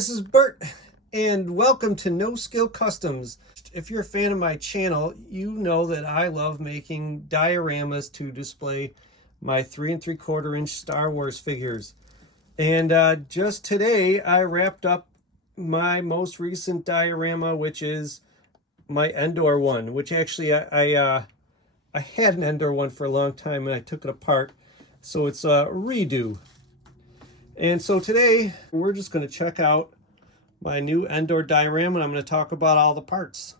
this is Bert, and welcome to No Skill Customs. If you're a fan of my channel, you know that I love making dioramas to display my 3 3/4 inch Star Wars figures. And just today, I wrapped up my most recent diorama, which is my Endor one, which actually I had an Endor one for a long time, and I took it apart. So it's a redo. And so today, we're just going to check out my new Endor diorama, and I'm going to talk about all the parts.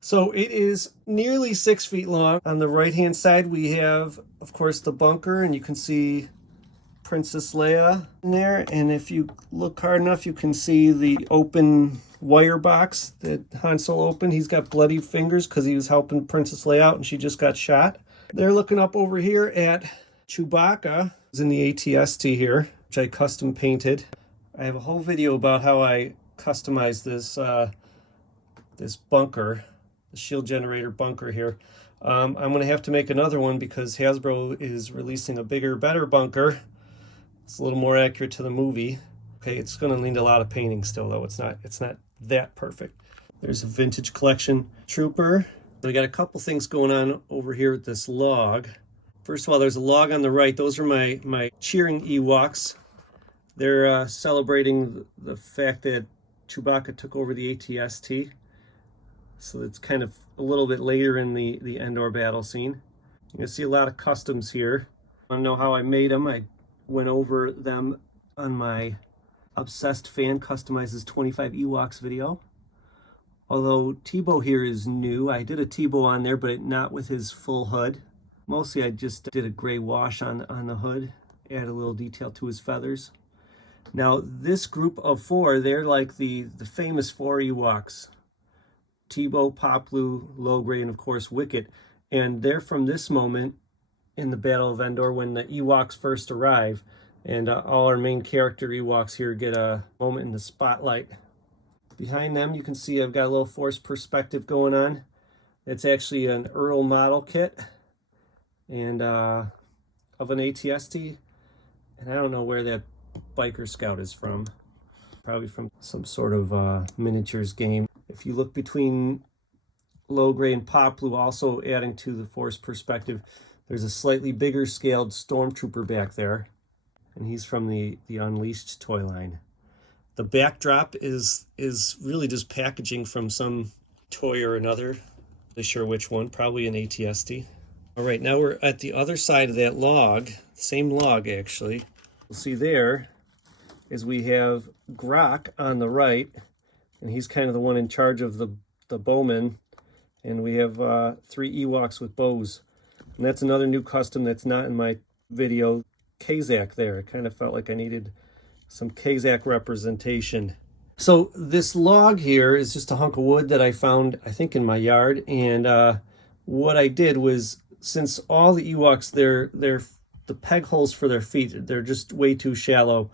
So it is nearly 6 feet long. On the right-hand side, we have, of course, the bunker, and you can see Princess Leia in there. And if you look hard enough, you can see the open wire box that Han Solo opened. He's got bloody fingers because he was helping Princess Leia out, and she just got shot. They're looking up over here at Chewbacca. He's in the AT-ST here, which I custom painted. I have a whole video about how I customized this bunker, the shield generator bunker here. I'm going to have to make another one because Hasbro is releasing a bigger, better bunker. It's a little more accurate to the movie. Okay, it's going to need a lot of painting still, though. It's not that perfect. There's a vintage collection trooper. We got a couple things going on over here with this log. First of all, there's a log on the right. Those are my cheering Ewoks. They're celebrating the fact that Chewbacca took over the AT-ST. So it's kind of a little bit later in the Endor battle scene. You can see a lot of customs here. I don't know how I made them. I went over them on my Obsessed Fan Customizes 25 Ewoks video. Although Tebow here is new. I did a Tebow on there, but not with his full hood. Mostly I just did a gray wash on the hood, add a little detail to his feathers. Now this group of 4, they're like the famous 4 Ewoks. Tebow, Poplu, Logray, and of course Wicket. And they're from this moment in the Battle of Endor when the Ewoks first arrive. And all our main character Ewoks here get a moment in the spotlight. Behind them you can see I've got a little force perspective going on. It's actually an Earl model kit and of an AT-ST. And I don't know where that biker scout is from. Probably from some sort of miniatures game. If you look between Logray and Poplu, also adding to the force perspective, there's a slightly bigger scaled stormtrooper back there, and he's from the Unleashed toy line. The backdrop is really just packaging from some toy or another. Not really sure which one, probably an AT-ST. All right, now we're at the other side of that log, same log actually. You'll see there is we have Grok on the right, and he's kind of the one in charge of the bowmen. And we have 3 Ewoks with bows. And that's another new custom that's not in my video. Kazak there. I kind of felt like I needed some Kazak representation. So this log here is just a hunk of wood that I found, I think, in my yard. And what I did was, since all the Ewoks, the peg holes for their feet, they're just way too shallow.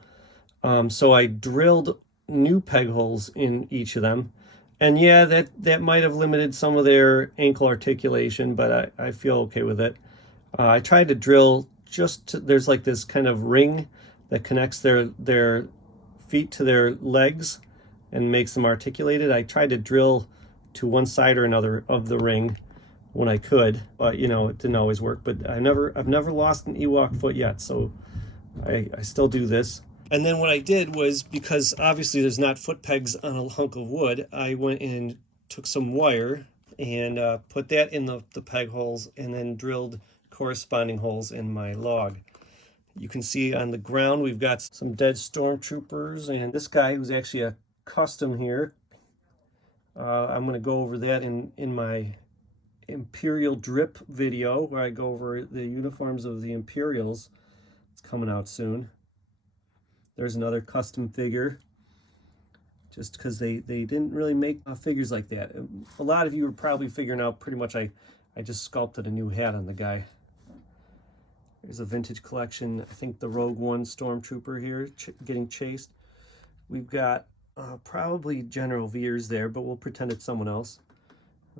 So I drilled new peg holes in each of them. And yeah, that might have limited some of their ankle articulation, but I feel okay with it. I tried to drill there's like this kind of ring that connects their feet to their legs and makes them articulated. I tried to drill to one side or another of the ring when I could, but you know, it didn't always work. But I've never lost an Ewok foot yet, so I still do this. And then what I did was, because obviously there's not foot pegs on a hunk of wood, I went and took some wire and put that in the peg holes and then drilled corresponding holes in my log. You can see on the ground we've got some dead stormtroopers, and this guy who's actually a custom here. I'm going to go over that in my Imperial Drip video, where I go over the uniforms of the Imperials. It's coming out soon. There's another custom figure, just because they didn't really make figures like that. A lot of you are probably figuring out pretty much I just sculpted a new hat on the guy. There's a vintage collection, I think the Rogue One Stormtrooper here getting chased. We've got probably General Veers there, but we'll pretend it's someone else.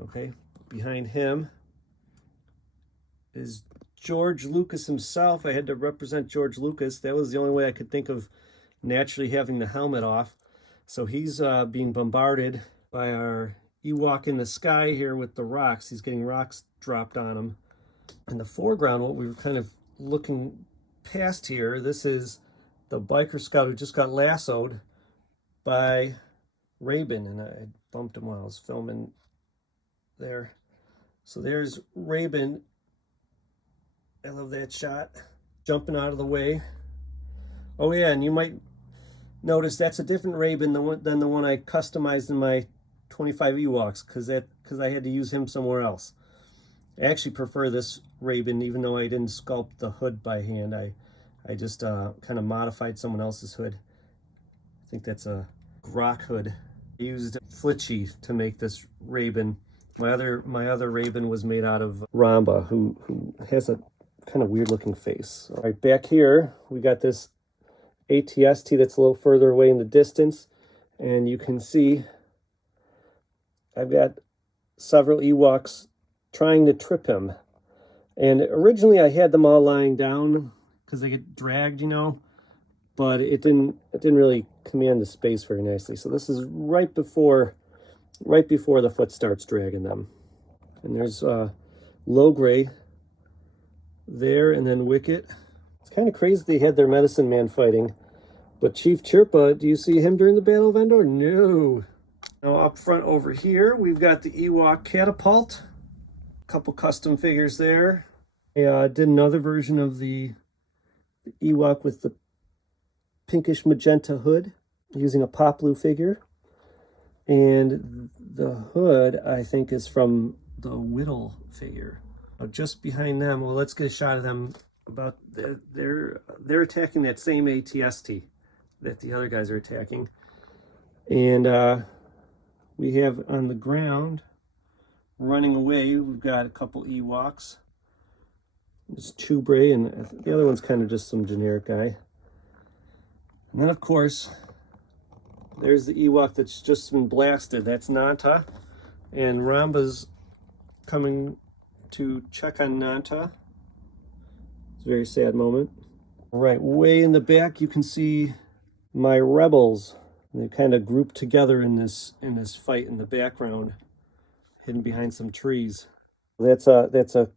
Okay, behind him is George Lucas himself. I had to represent George Lucas. That was the only way I could think of naturally having the helmet off. So he's being bombarded by our Ewok in the sky here with the rocks. He's getting rocks dropped on him. In the foreground, what we were kind of looking past here, this is the biker scout who just got lassoed by Rabin, and I bumped him while I was filming there. So there's Rabin. I love that shot. Jumping out of the way. Oh yeah, and you might notice that's a different Rabin than the one I customized in my 25 Ewoks, because I had to use him somewhere else. I actually prefer this Rabin, even though I didn't sculpt the hood by hand. I just kind of modified someone else's hood. I think that's a Grok hood. I used Flitchy to make this Rabin. My other Rabin was made out of Ramba, who has a kind of weird looking face. All right, back here we got this ATST that's a little further away in the distance, and you can see I've got several Ewoks trying to trip him. And originally I had them all lying down because they get dragged, you know, but it didn't really command the space very nicely. So this is right before the foot starts dragging them. And there's Low Gray there, and then Wicket. It's kind of crazy they had their medicine man fighting. But Chief Chirpa, do you see him during the Battle of Endor? No. Now up front over here, we've got the Ewok catapult. A couple custom figures there. I did another version of the Ewok with the pinkish magenta hood using a Poplu figure. And the hood, I think, is from the Whittle figure. Just behind them, well, let's get a shot of them. They're attacking that same ATST that the other guys are attacking. And we have on the ground, running away, we've got a couple Ewoks. There's Chubre, and the other one's kind of just some generic guy. And then, of course, there's the Ewok that's just been blasted. That's Nanta. And Ramba's coming to check on Nanta. It's a very sad moment. All right, way in the back, you can see my rebels. They kind of grouped together in this fight in the background, hidden behind some trees. That's a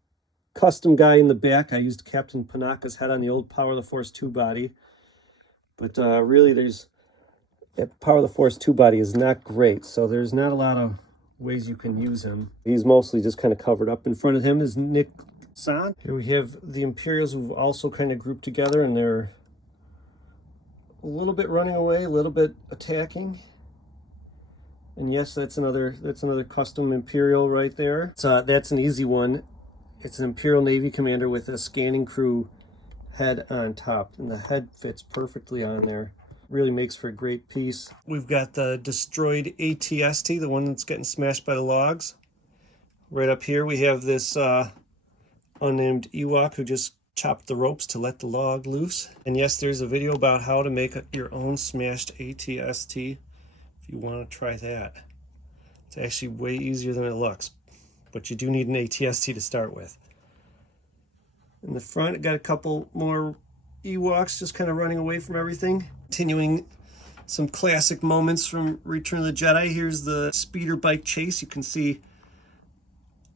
custom guy in the back. I used Captain Panaka's head on the old Power of the Force 2 body. But really, that Power of the Force 2 body is not great, so there's not a lot of ways you can use him. He's mostly just kind of covered up. In front of him is Nick San. Here we have the Imperials, who've also kind of grouped together, and they're a little bit running away, a little bit attacking. And yes, that's another custom Imperial right there. That's an easy one. It's an Imperial Navy commander with a scanning crew head on top, and the head fits perfectly on there. Really makes for a great piece. We've got the destroyed ATST, the one that's getting smashed by the logs. Right up here we have this unnamed Ewok who just chopped the ropes to let the log loose. And yes, there's a video about how to make your own smashed ATST if you want to try that. It's actually way easier than it looks, but you do need an ATST to start with. In the front, got a couple more Ewoks just kind of running away from everything. Continuing some classic moments from Return of the Jedi. Here's the speeder bike chase. You can see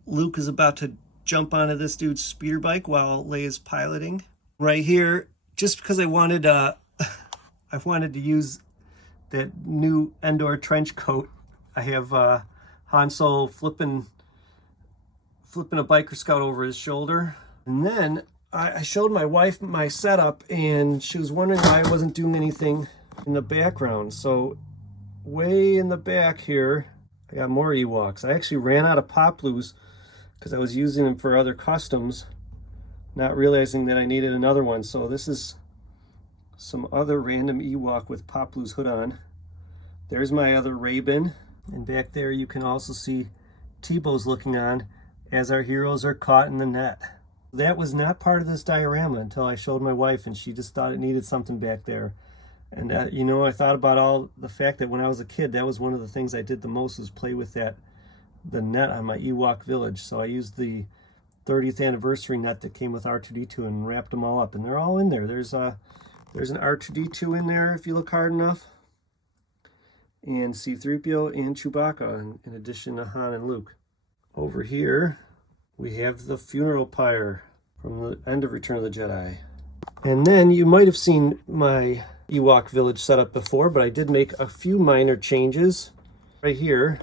Luke is about to jump onto this dude's speeder bike while Leia's piloting. Right here, just because I wanted to use that new Endor trench coat, I have Han Solo flipping a biker scout over his shoulder. And then I showed my wife my setup, and she was wondering why I wasn't doing anything in the background. So way in the back here, I got more Ewoks. I actually ran out of Poplus because I was using them for other customs, not realizing that I needed another one. So this is some other random Ewok with Poplu's hood on. There's my other Rabin. And back there you can also see Tebow's looking on as our heroes are caught in the net. That was not part of this diorama until I showed my wife, and she just thought it needed something back there. And you know, I thought about all the fact that when I was a kid, that was one of the things I did the most, was play with the net on my Ewok village. So I used the 30th anniversary net that came with R2-D2 and wrapped them all up, and they're all in there. There's an R2-D2 in there if you look hard enough. and C-3PO and Chewbacca, in addition to Han and Luke. Over here, we have the funeral pyre from the end of Return of the Jedi. And then you might have seen my Ewok village setup before, but I did make a few minor changes. Right here,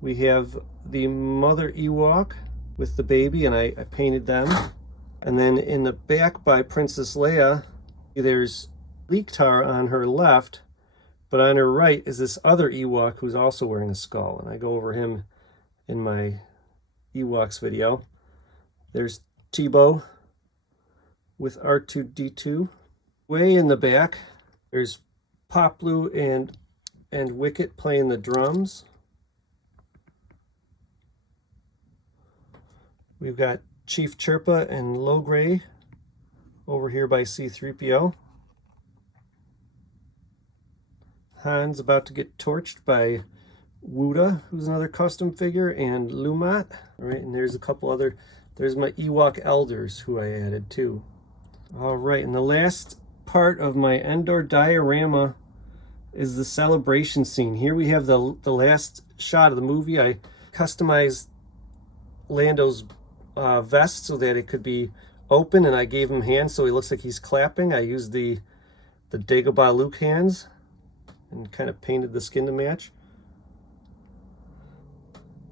we have the mother Ewok with the baby, and I painted them. And then in the back by Princess Leia, there's Leektar on her left, but on her right is this other Ewok who's also wearing a skull, and I go over him in my Ewoks video. There's Tebow with R2-D2. Way in the back, there's Poplu and Wicket playing the drums. We've got Chief Chirpa and Logray over here by C-3PO. Han's about to get torched by Wooda, who's another custom figure, and Lumat. All right, and there's a couple other, there's my Ewok elders who I added too. All right, and the last part of my Endor diorama is the celebration scene. Here we have the last shot of the movie. I customized Lando's vest so that it could be open, and I gave him hands so he looks like he's clapping. I used the Dagobah Luke hands and kind of painted the skin to match.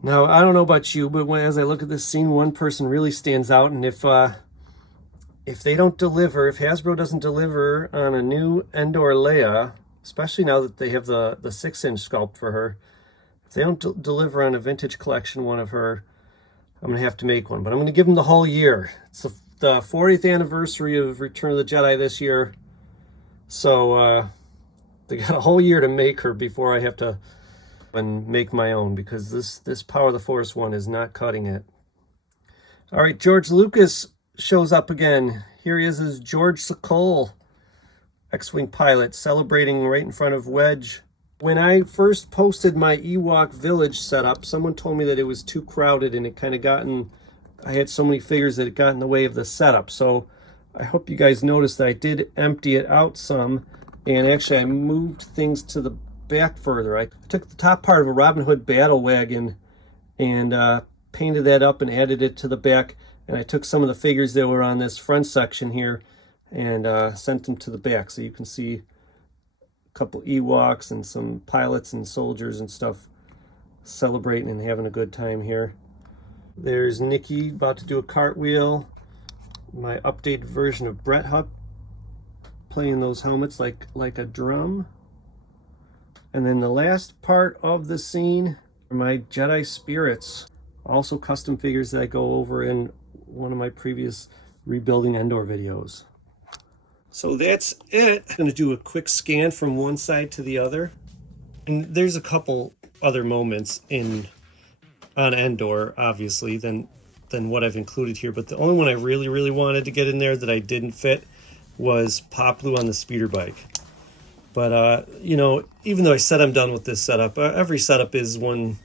Now, I don't know about you, but as I look at this scene, one person really stands out, and if they don't deliver, if Hasbro doesn't deliver on a new Endor Leia, especially now that they have the 6-inch sculpt for her, if they don't deliver on a vintage collection one of her, I'm going to have to make one. But I'm going to give them the whole year. It's the 40th anniversary of Return of the Jedi this year, so they got a whole year to make her before I have to make my own, because this Power of the Force one is not cutting it. All right, George Lucas shows up again. Here he is as George Sokol, X-Wing pilot, celebrating right in front of Wedge. When I first posted my Ewok village setup, someone told me that it was too crowded and it kind of I had so many figures that it got in the way of the setup. So I hope you guys noticed that I did empty it out some, and actually I moved things to the back further. I took the top part of a Robin Hood battle wagon and painted that up and added it to the back. And I took some of the figures that were on this front section here and sent them to the back. So you can see a couple Ewoks and some pilots and soldiers and stuff celebrating and having a good time here. There's Nikki about to do a cartwheel. My updated version of Bret Hut playing those helmets like a drum. And then the last part of the scene are my Jedi spirits. Also custom figures that I go over in one of my previous rebuilding Endor videos. So that's it. I'm going to do a quick scan from one side to the other. And there's a couple other moments on Endor, obviously, than what I've included here. But the only one I really wanted to get in there that I didn't fit was Poplu on the speeder bike. But, you know, even though I said I'm done with this setup, every setup is one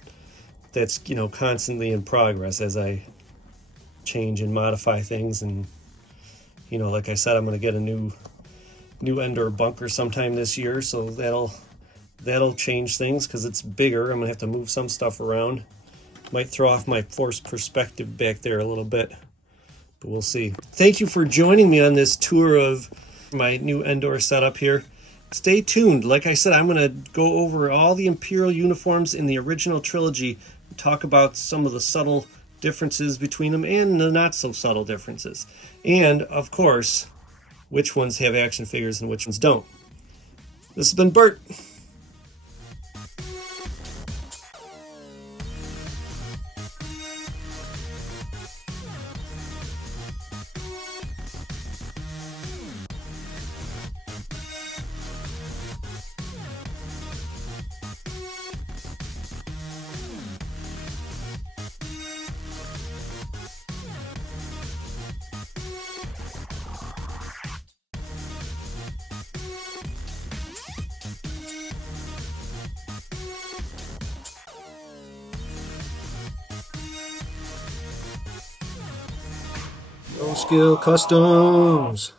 that's, you know, constantly in progress as I change and modify things. And, you know, like I said, I'm going to get a new Endor bunker sometime this year, so that'll change things because it's bigger. I'm going to have to move some stuff around. Might throw off my forced perspective back there a little bit, but we'll see. Thank you for joining me on this tour of my new Endor setup here. Stay tuned. Like I said, I'm going to go over all the Imperial uniforms in the original trilogy and talk about some of the subtle differences between them and the not so subtle differences. And, of course, which ones have action figures and which ones don't. This has been Bert. No Skill Customs.